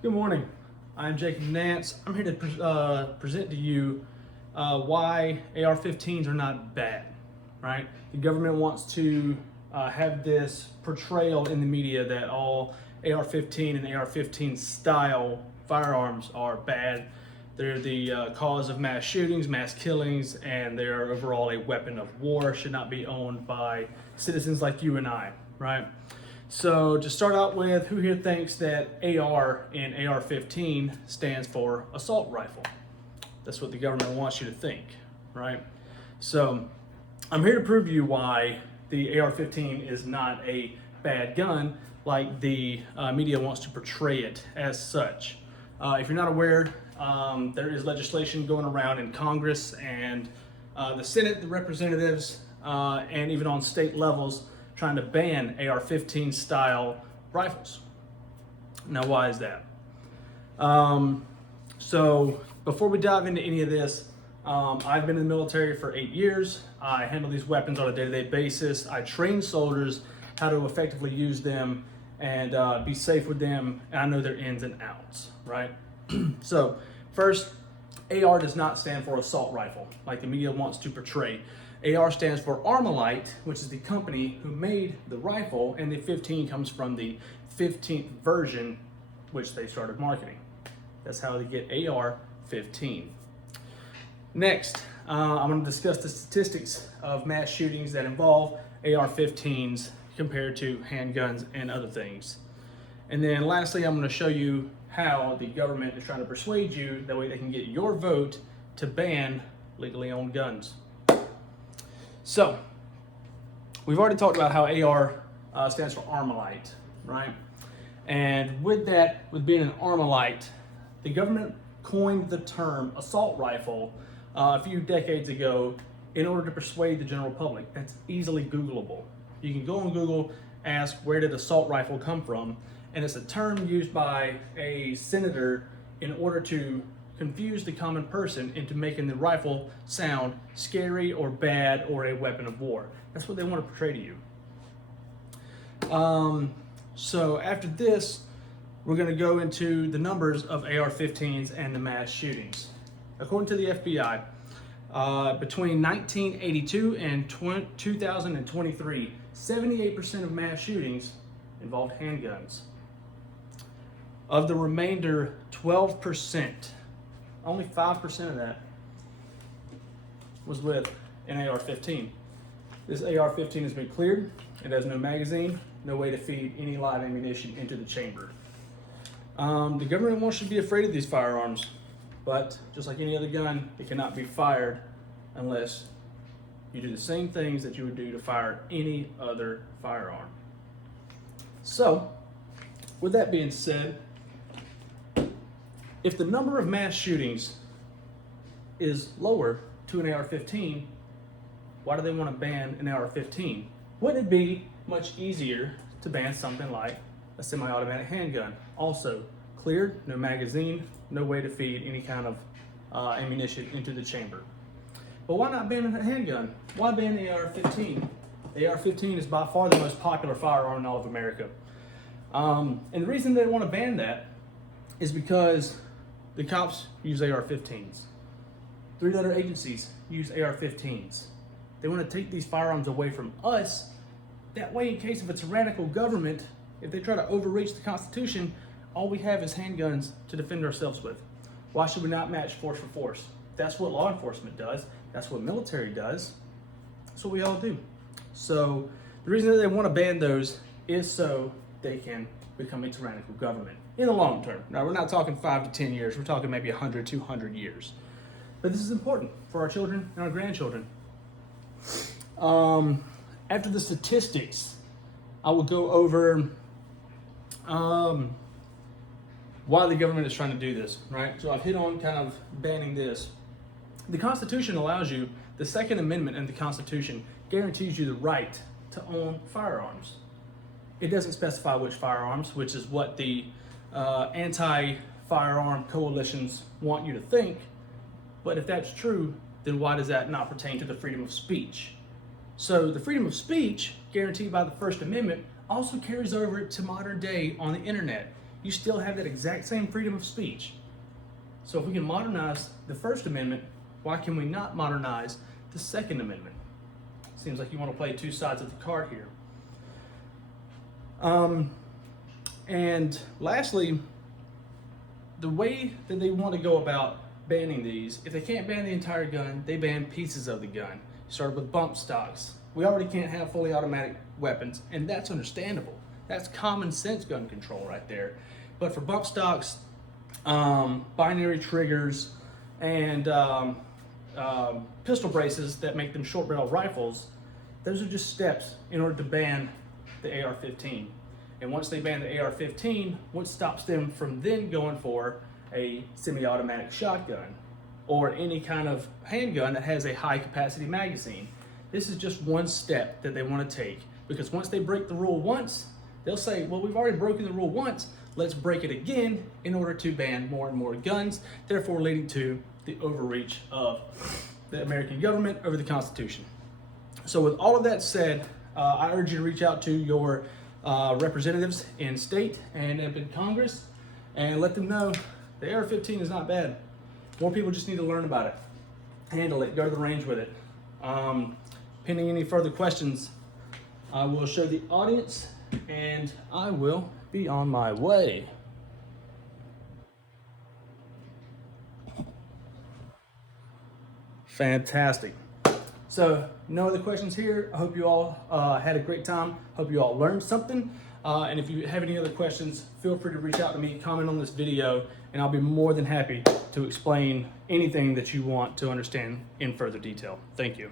Good morning. I'm Jacob Nance. I'm here to present to you why AR-15s are not bad, right? The government wants to have this portrayal in the media that all AR-15 and AR-15 style firearms are bad. They're the cause of mass shootings, mass killings, and they're overall a weapon of war, should not be owned by citizens like you and I, right? So to start out with, who here thinks that AR in AR-15 stands for assault rifle? That's what the government wants you to think, right? So I'm here to prove to you why the AR-15 is not a bad gun like the media wants to portray it as such. If you're not aware, there is legislation going around in Congress and the Senate, the representatives, and even on state levels trying to ban AR-15 style rifles. Now, why is that? So before we dive into any of this, I've been in the military for 8 years. I handle these weapons on a day-to-day basis. I train soldiers how to effectively use them and be safe with them. And I know their ins and outs, right? So first, AR does not stand for assault rifle like the media wants to portray. AR stands for Armalite, which is the company who made the rifle, and the 15 comes from the 15th version, which they started marketing. That's how they get AR-15. Next, I'm going to discuss the statistics of mass shootings that involve AR-15s compared to handguns and other things. And then lastly, I'm going to show you how the government is trying to persuade you, that way they can get your vote to ban legally owned guns. So, we've already talked about how AR stands for Armalite, right? And with that, with being an Armalite, the government coined the term assault rifle a few decades ago in order to persuade the general public. That's easily Googleable. You can go on Google, ask where did assault rifle come from, and it's a term used by a senator in order to confuse the common person into making the rifle sound scary or bad or a weapon of war. That's what they want to portray to you. So after this, we're going to go into the numbers of AR-15s and the mass shootings. According to the FBI, between 1982 and 2023, 78% of mass shootings involved handguns. Of the remainder, 12%, only 5% of that was with an AR-15. This AR-15 has been cleared. It has no magazine, no way to feed any live ammunition into the chamber. The government wants you to be afraid of these firearms, but just like any other gun, it cannot be fired unless you do the same things that you would do to fire any other firearm. So, with that being said, if the number of mass shootings is lower to an AR-15, why do they want to ban an AR-15? Wouldn't it be much easier to ban something like a semi-automatic handgun? Also cleared, no magazine, no way to feed any kind of ammunition into the chamber. But why not ban a handgun? Why ban the AR-15? The AR-15 is by far the most popular firearm in all of America. And the reason they want to ban that is because the cops use AR-15s. 3-letter agencies use AR-15s. They want to take these firearms away from us. That way, in case of a tyrannical government, if they try to overreach the Constitution, all we have is handguns to defend ourselves with. Why should we not match force for force? That's what law enforcement does. That's what military does. That's what we all do. So the reason that they want to ban those is so they can become a tyrannical government in the long term. Now, we're not talking 5 to 10 years. We're talking maybe 100, 200 years. But this is important for our children and our grandchildren. After the statistics, I will go over why the government is trying to do this, right? So I've hit on kind of banning this. The Constitution allows you, the Second Amendment in the Constitution guarantees you the right to own firearms. It doesn't specify which firearms, which is what the anti-firearm coalitions want you to think. But if that's true, then why does that not pertain to the freedom of speech? So the freedom of speech, guaranteed by the First Amendment, also carries over to modern day on the internet. you still have that exact same freedom of speech. So if we can modernize the First Amendment, why can we not modernize the Second Amendment? Seems like you want to play two sides of the card here. And lastly, the way that they want to go about banning these, if they can't ban the entire gun, they ban pieces of the gun. Started with bump stocks. We already can't have fully automatic weapons, and that's understandable. That's common sense gun control right there. But for bump stocks, binary triggers, and pistol braces that make them short barrel rifles, those are just steps in order to ban the AR-15. And once they ban the AR-15, what stops them from then going for a semi-automatic shotgun or any kind of handgun that has a high capacity magazine? This is just one step that they want to take, because once they break the rule once, they'll say, well, we've already broken the rule once, let's break it again in order to ban more and more guns, therefore leading to the overreach of the American government over the Constitution. So with all of that said, I urge you to reach out to your representatives in state and in Congress and let them know the AR-15 is not bad. More people just need to learn about it, handle it, go to the range with it. Pending any further questions, I will show the audience and I will be on my way. Fantastic. So no other questions here. I hope you all had a great time. Hope you all learned something. And if you have any other questions, feel free to reach out to me, comment on this video, and I'll be more than happy to explain anything that you want to understand in further detail. Thank you.